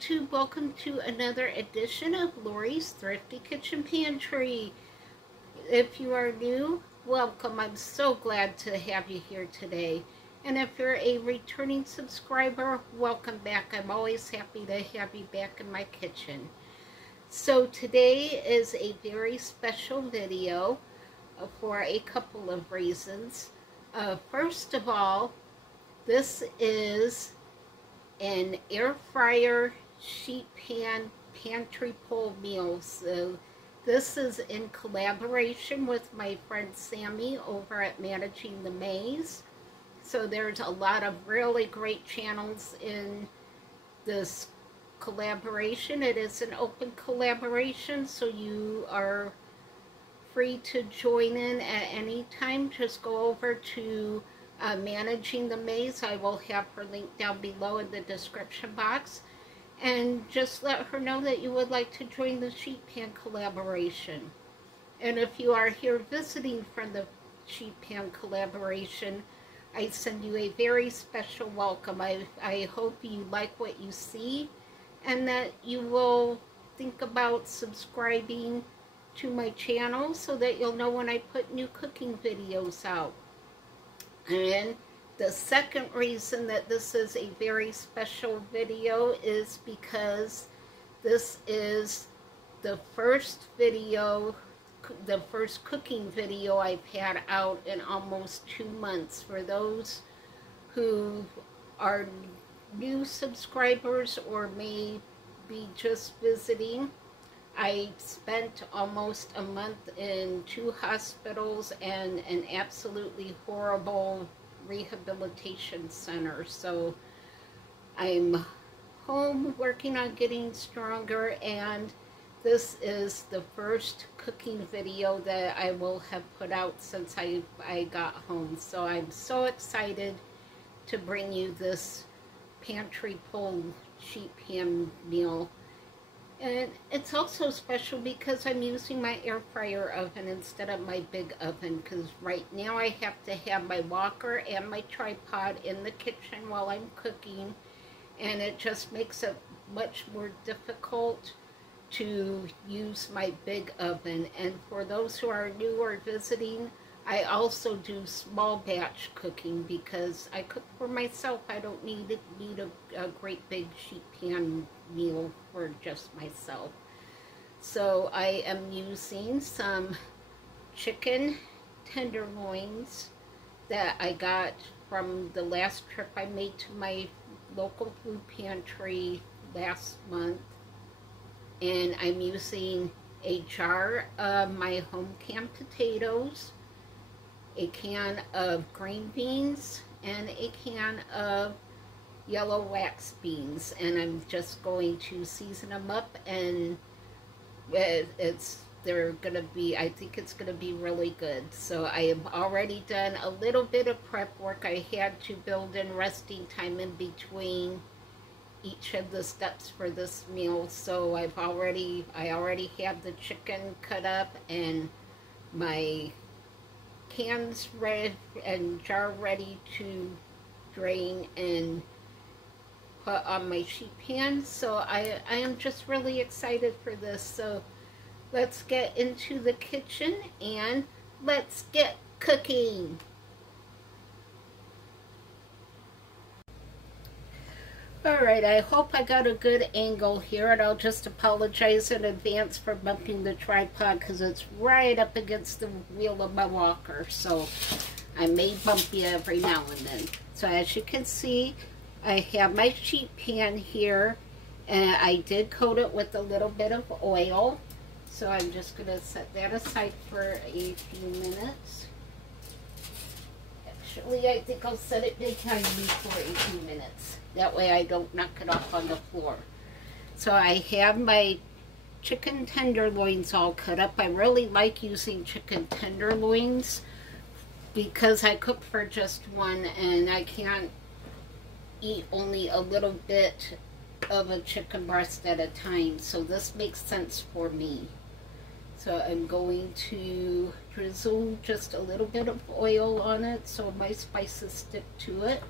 YouTube, welcome to another edition of Lori's Thrifty Kitchen Pantry. If you are new, welcome. I'm so glad to have you here today. And if you're a returning subscriber, welcome back. I'm always happy to have you back in my kitchen. So today is a very special video for a couple of reasons. First of all, this is an air fryer sheet pan pantry pull meal. So this is in collaboration with my friend Sammy over at Managing the Maze. So there's a lot of really great channels in this collaboration. It is an open collaboration, so you are free to join in at any time. Just go over to Managing the Maze. I will have her link down below in the description box, and just let her know that you would like to join the sheet pan collaboration. And if you are here visiting from the sheet pan collaboration, I send you a very special welcome. I hope you like what you see and that you will think about subscribing to my channel so that you'll know when I put new cooking videos out. And the second reason that this is a very special video is because this is the first video, the first cooking video I've had out in almost 2 months. For those who are new subscribers or may be just visiting, I spent almost a month in 2 hospitals and an absolutely horrible rehabilitation center. So I'm home working on getting stronger, and this is the first cooking video that I will have put out since I got home. So I'm so excited to bring you this pantry pull sheet pan meal. And it's also special because I'm using my air fryer oven instead of my big oven, because right now I have to have my walker and my tripod in the kitchen while I'm cooking, and it just makes it much more difficult to use my big oven. And for those who are new or visiting, I also do small batch cooking because I cook for myself. I don't need a great big sheet pan meal for just myself. So I am using some chicken tenderloins that I got from the last trip I made to my local food pantry last month. And I'm using a jar of my home canned potatoes, a can of green beans, and a can of yellow wax beans. And I'm just going to season them up, and they're gonna be, I think it's gonna be really good. So I have already done a little bit of prep work. I had to build in resting time in between each of the steps for this meal. So I already have the chicken cut up and my cans ready and jar ready to drain and put on my sheet pan. So I am just really excited for this. So let's get into the kitchen and let's get cooking. Alright, I hope I got a good angle here, and I'll just apologize in advance for bumping the tripod because it's right up against the wheel of my walker, so I may bump you every now and then. So as you can see, I have my sheet pan here, and I did coat it with a little bit of oil, so I'm just going to set that aside for a few minutes. Actually, I think I'll set it behind me for a few minutes. That way I don't knock it off on the floor. So I have my chicken tenderloins all cut up. I really like using chicken tenderloins because I cook for just one and I can't eat only a little bit of a chicken breast at a time. So this makes sense for me. So I'm going to drizzle just a little bit of oil on it so my spices stick to it.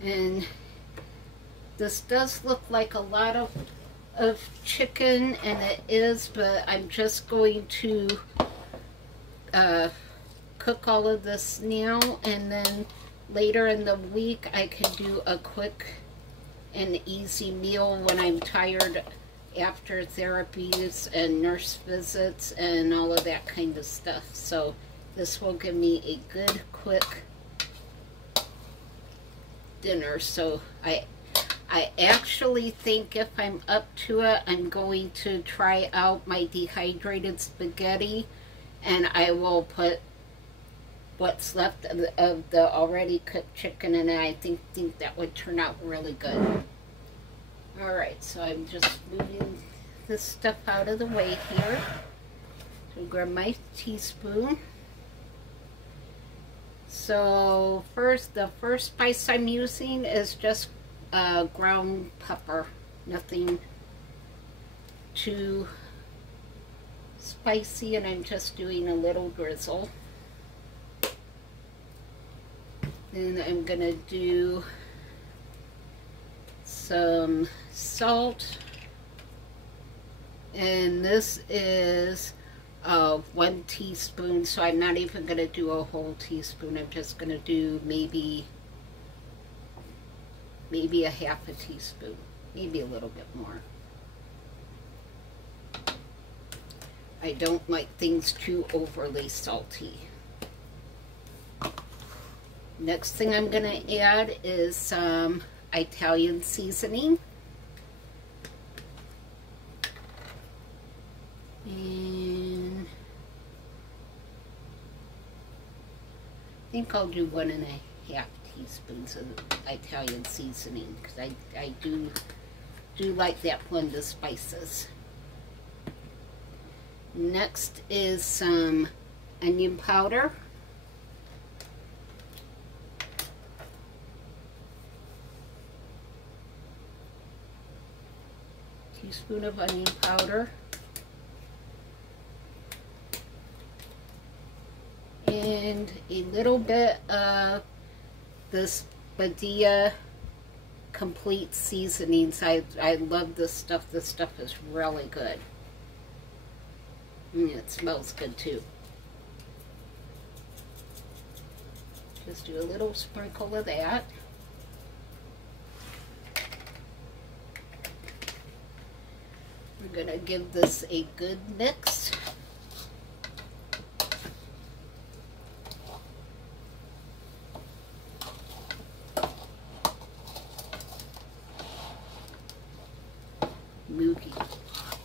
And This does look like a lot of chicken, and it is, but I'm just going to cook all of this now, and then later in the week I can do a quick and easy meal when I'm tired after therapies and nurse visits and all of that kind of stuff. So this will give me a good quick dinner. So I actually think if I'm up to it, I'm going to try out my dehydrated spaghetti, and I will put what's left of the already cooked chicken, and I think that would turn out really good. Alright, so I'm just moving this stuff out of the way here. So grab my teaspoon. So the first spice I'm using is just ground pepper. Nothing too spicy, and I'm just doing a little drizzle. Then I'm gonna do some salt, and this is 1 teaspoon, so I'm not even gonna do a whole teaspoon. I'm just gonna do maybe a half a teaspoon, maybe a little bit more. I don't like things too overly salty. Next thing I'm going to add is some Italian seasoning. And I think I'll do 1.5 teaspoons of Italian seasoning, because I do like that blend of spices. Next is some onion powder. Teaspoon of onion powder. And a little bit of this Badia complete seasonings. I love this stuff. This stuff is really good. And it smells good too. Just do a little sprinkle of that. We're going to give this a good mix.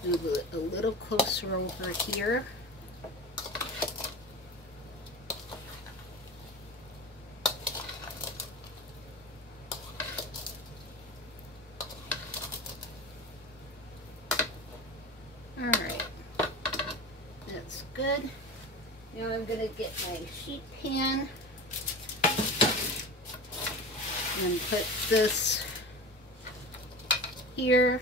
Move it a little closer over here. Alright, that's good. Now I'm going to get my sheet pan and put this here.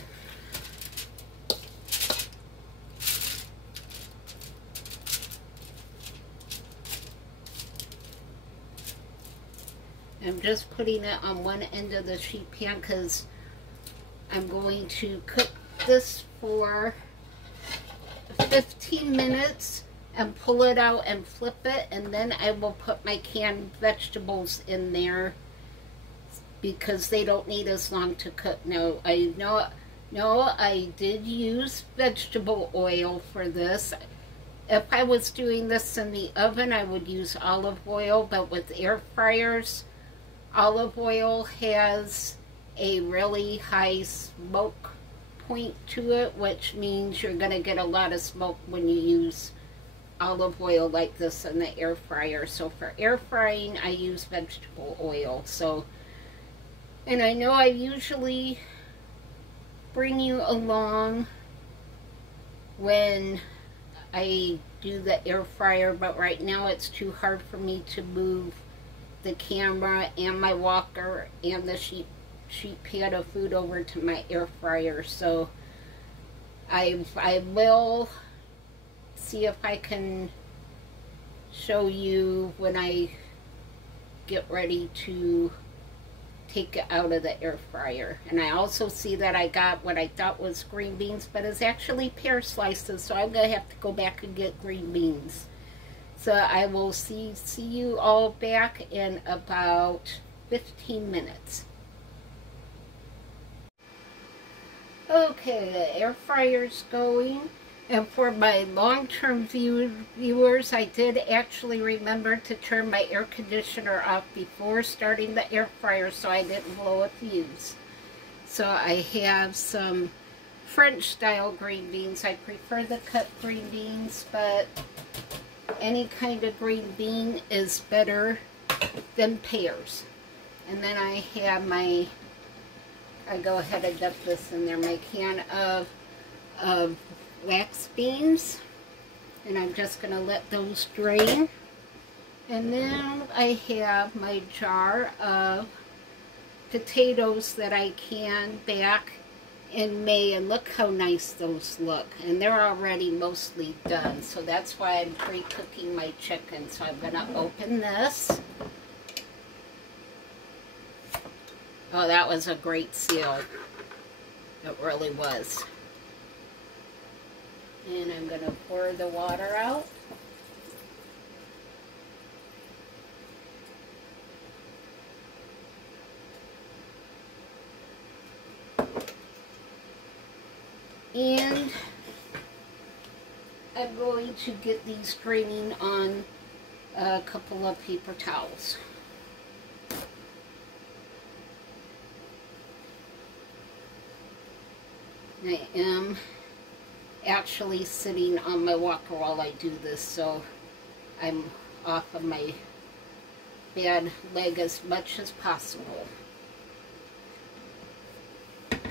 I'm just putting it on one end of the sheet pan because I'm going to cook this for 15 minutes and pull it out and flip it, and then I will put my canned vegetables in there because they don't need as long to cook. Now, I did use vegetable oil for this. If I was doing this in the oven, I would use olive oil, but with air fryers, olive oil has a really high smoke point to it, which means you're going to get a lot of smoke when you use olive oil like this in the air fryer. So for air frying, I use vegetable oil. So, and I know I usually bring you along when I do the air fryer, but right now it's too hard for me to move the camera and my walker and the sheet pan of food over to my air fryer. So I will see if I can show you when I get ready to take it out of the air fryer. And I also see that I got what I thought was green beans, but it's actually pear slices, so I'm going to have to go back and get green beans. So I will see you all back in about 15 minutes. Okay, the air fryer's going. And for my long-term viewers, I did actually remember to turn my air conditioner off before starting the air fryer so I didn't blow a fuse. So I have some French-style green beans. I prefer the cut green beans, but any kind of green bean is better than pears. And then I have I go ahead and dump this in there, my can of wax beans, and I'm just going to let those drain. And then I have my jar of potatoes that I canned back in May, and look how nice those look, and they're already mostly done, so that's why I'm pre-cooking my chicken. So I'm going to open this. Oh, that was a great seal. It really was. And I'm going to pour the water out. And I'm going to get these draining on a couple of paper towels. I am actually sitting on my walker while I do this, so I'm off of my bad leg as much as possible. Put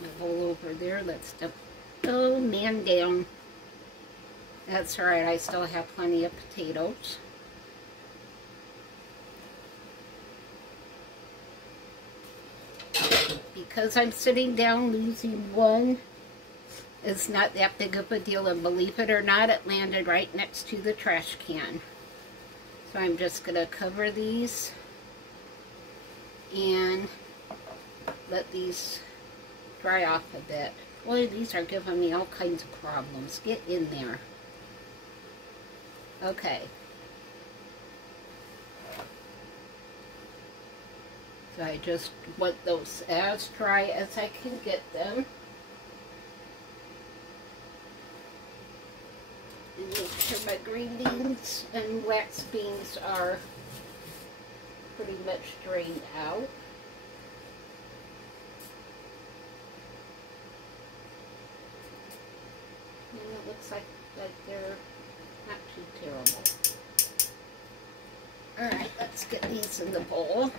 my bowl over there. Let's dump. Oh, man down. That's alright, I still have plenty of potatoes. Because I'm sitting down, losing one is not that big of a deal, and believe it or not, it landed right next to the trash can. So I'm just going to cover these and let these dry off a bit. Boy, these are giving me all kinds of problems. Get in there. Okay. So I just want those as dry as I can get them. And make sure my green beans and wax beans are pretty much drained out. And it looks like they're not too terrible. Alright, let's get these in the bowl.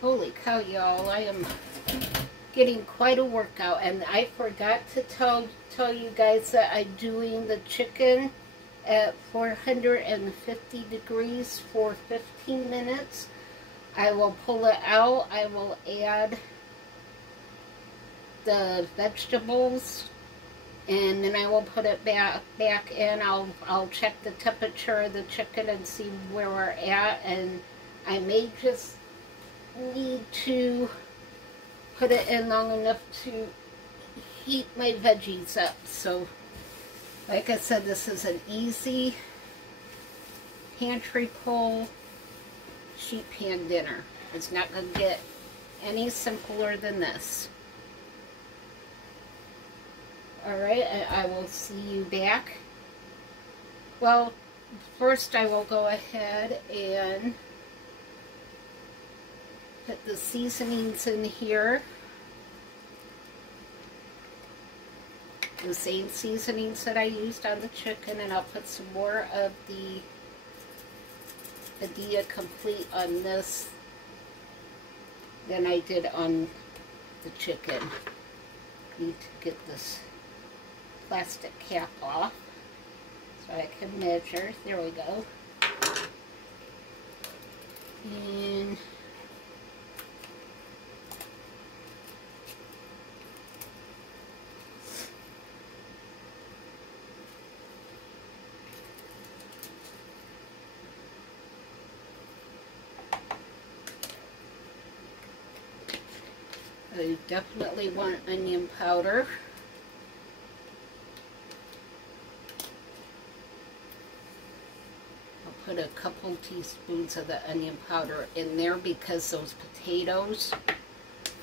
Holy cow, y'all, I am getting quite a workout, and I forgot to tell you guys that I'm doing the chicken at 450 degrees for 15 minutes. I will pull it out. I will add the vegetables, and then I will put it back in. I'll check the temperature of the chicken and see where we're at, and I may just need to put it in long enough to heat my veggies up. So like I said, this is an easy pantry pull sheet pan dinner. It's not going to get any simpler than this. Alright, I will see you back. Well, first I will go ahead and put the seasonings in here. The same seasonings that I used on the chicken, and I'll put some more of the Padilla Complete on this than I did on the chicken. Need to get this plastic cap off so I can measure. There we go. And I definitely want onion powder. I'll put a couple teaspoons of the onion powder in there because those potatoes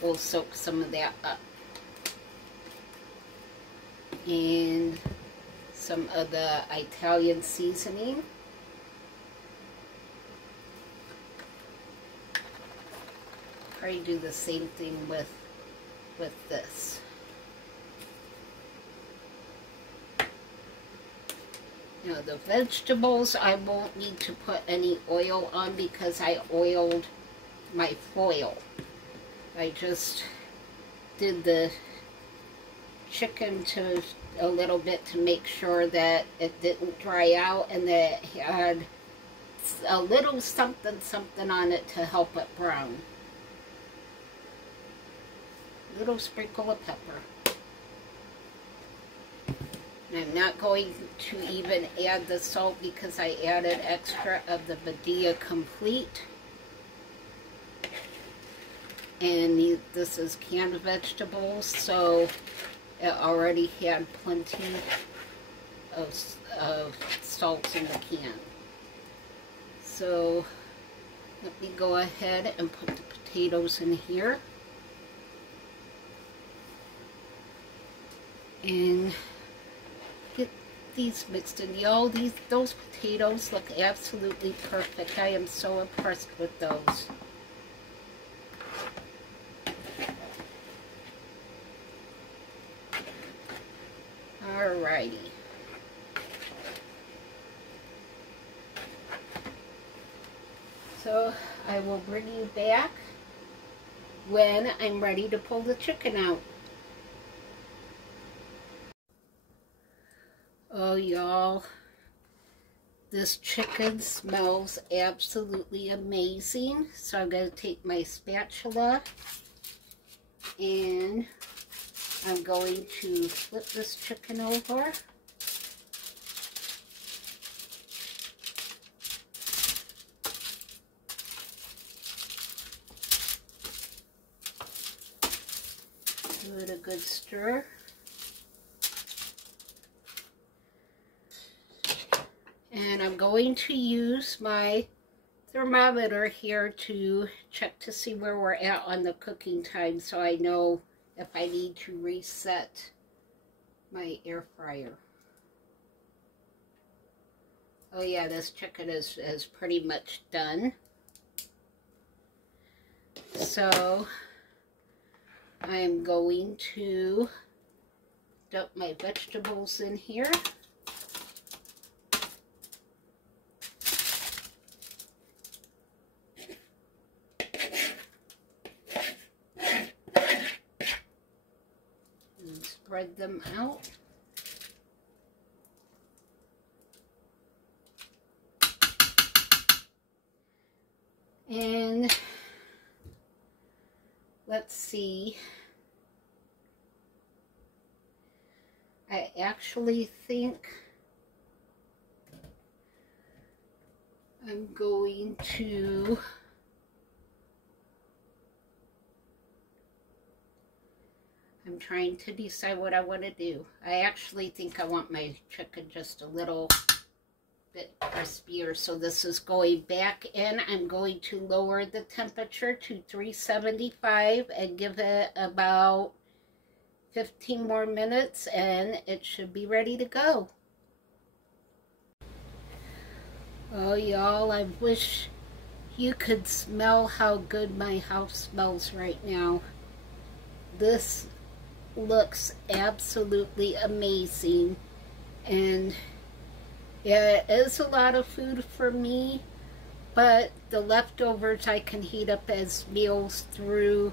will soak some of that up. And some of the Italian seasoning. Probably do the same thing with this. Now the vegetables, I won't need to put any oil on because I oiled my foil. I just did the chicken to a little bit to make sure that it didn't dry out and that it had a little something on it to help it brown. Little sprinkle of pepper. And I'm not going to even add the salt because I added extra of the Badia Complete. And this is canned vegetables, so it already had plenty of salt in the can. So let me go ahead and put the potatoes in here. And get these mixed in. Y'all, those potatoes look absolutely perfect. I am so impressed with those. Alrighty. So I will bring you back when I'm ready to pull the chicken out. Oh, y'all, this chicken smells absolutely amazing. So I'm going to take my spatula and I'm going to flip this chicken over. Give it a good stir. And I'm going to use my thermometer here to check to see where we're at on the cooking time so I know if I need to reset my air fryer. Oh yeah, this chicken is pretty much done. So I'm going to dump my vegetables in here. Spread them out. And let's see. I actually think I'm going to I'm trying to decide what I want to do. I actually think I want my chicken just a little bit crispier. So this is going back in. I'm going to lower the temperature to 375 and give it about 15 more minutes and it should be ready to go. Oh, y'all, I wish you could smell how good my house smells right now. This looks absolutely amazing, and yeah, it is a lot of food for me, but the leftovers I can heat up as meals through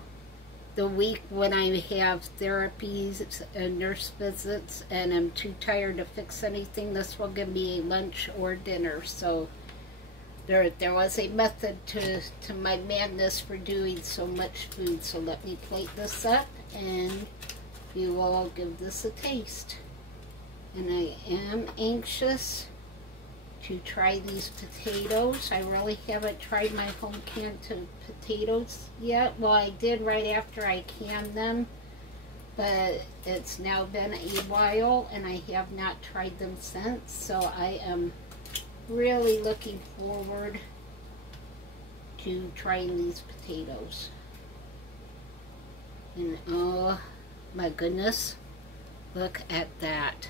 the week when I have therapies and nurse visits and I'm too tired to fix anything. This will give me a lunch or dinner. So there was a method to my madness for doing so much food. So let me plate this up and we will all give this a taste. And I am anxious to try these potatoes. I really haven't tried my home canned potatoes yet. Well, I did right after I canned them, but it's now been a while and I have not tried them since. So I am really looking forward to trying these potatoes. And oh my goodness, look at that.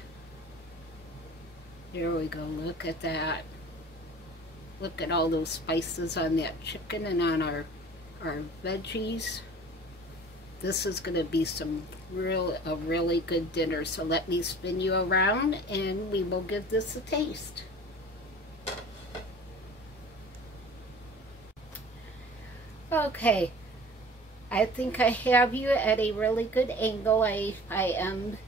There we go, look at that. Look at all those spices on that chicken and on our veggies. This is going to be a really good dinner. So let me spin you around and we will give this a taste. Okay, I think I have you at a really good angle. I am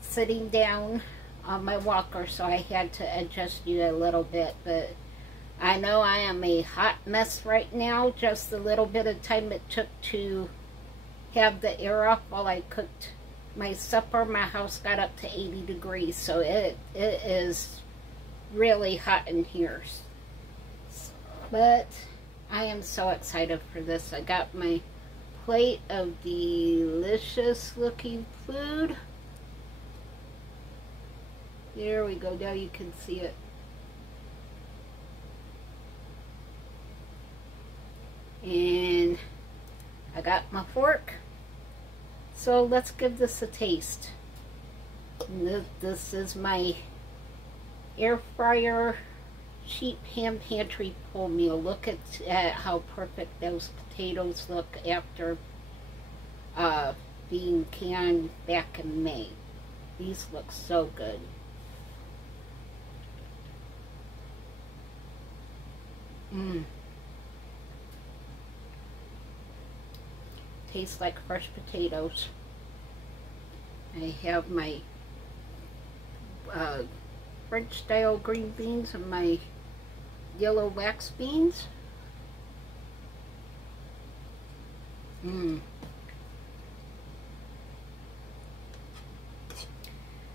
sitting down on my walker, so I had to adjust you a little bit, but I know I am a hot mess right now. Just the little bit of time it took to have the air off while I cooked my supper, my house got up to 80 degrees, so it is really hot in here. But I am so excited for this. I got my plate of delicious looking food. There we go, now you can see it. And I got my fork. So let's give this a taste. This is my air fryer cheap ham pantry pull meal. Look at how perfect those potatoes look after being canned back in May. These look so good. Tastes like fresh potatoes. I have my French style green beans and my yellow wax beans.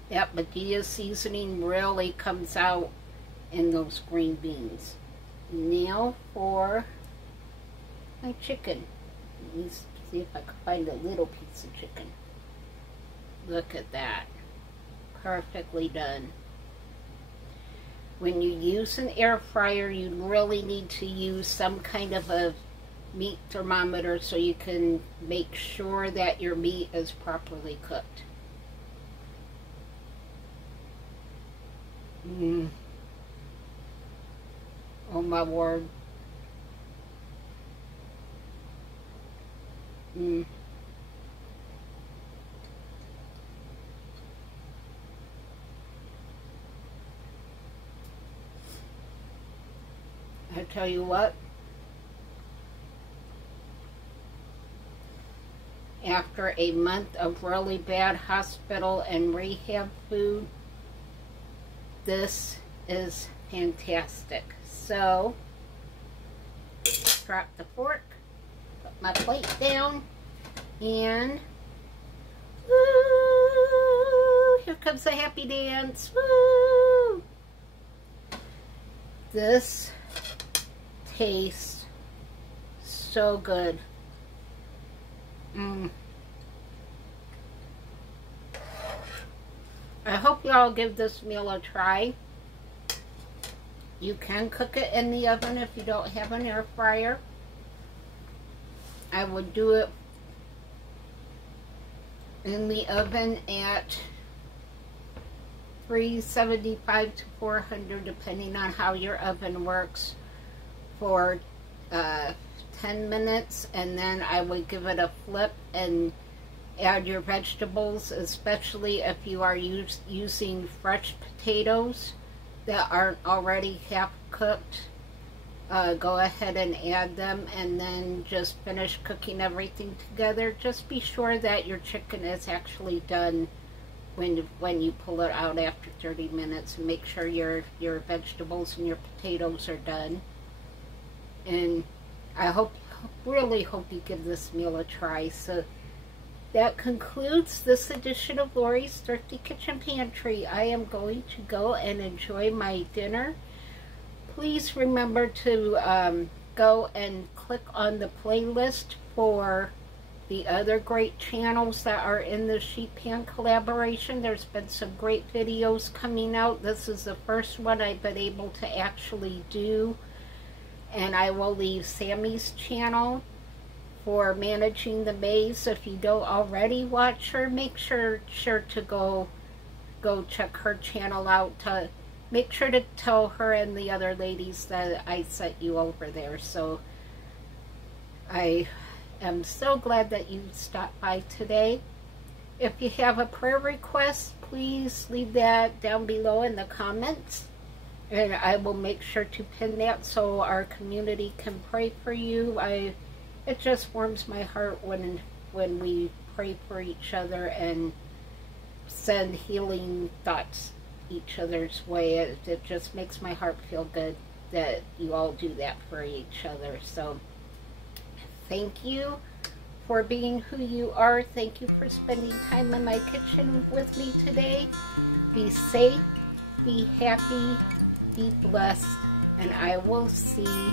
That Medea seasoning really comes out in those green beans. Now for my chicken. Let me see if I can find a little piece of chicken. Look at that. Perfectly done. When you use an air fryer, you really need to use some kind of a meat thermometer so you can make sure that your meat is properly cooked. Oh my word. I tell you what, after a month of really bad hospital and rehab food, this is fantastic. So, drop the fork, put my plate down, and woo, here comes the happy dance. Woo! This tastes so good. I hope y'all give this meal a try. You can cook it in the oven if you don't have an air fryer. I would do it in the oven at 375 to 400 depending on how your oven works for 10 minutes, and then I would give it a flip and add your vegetables, especially if you are using fresh potatoes that aren't already half cooked. Go ahead and add them and then just finish cooking everything together. Just be sure that your chicken is actually done when you pull it out after 30 minutes, and make sure your vegetables and your potatoes are done. And I really hope you give this meal a try. So that concludes this edition of Lori's Thrifty Kitchen Pantry. I am going to go and enjoy my dinner. Please remember to go and click on the playlist for the other great channels that are in the Sheet Pan collaboration. There's been some great videos coming out. This is the first one I've been able to actually do. And I will leave Sammy's channel for managing the maze. If you don't already watch her, make sure to go check her channel out. To make sure to tell her and the other ladies that I sent you over there. So I am so glad that you stopped by today. If you have a prayer request, please leave that down below in the comments, and I will make sure to pin that so our community can pray for you. It just warms my heart when we pray for each other and send healing thoughts each other's way. It just makes my heart feel good that you all do that for each other. So thank you for being who you are. Thank you for spending time in my kitchen with me today. Be safe, be happy, be blessed, and I will see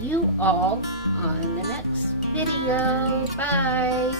you all on the next video. Bye.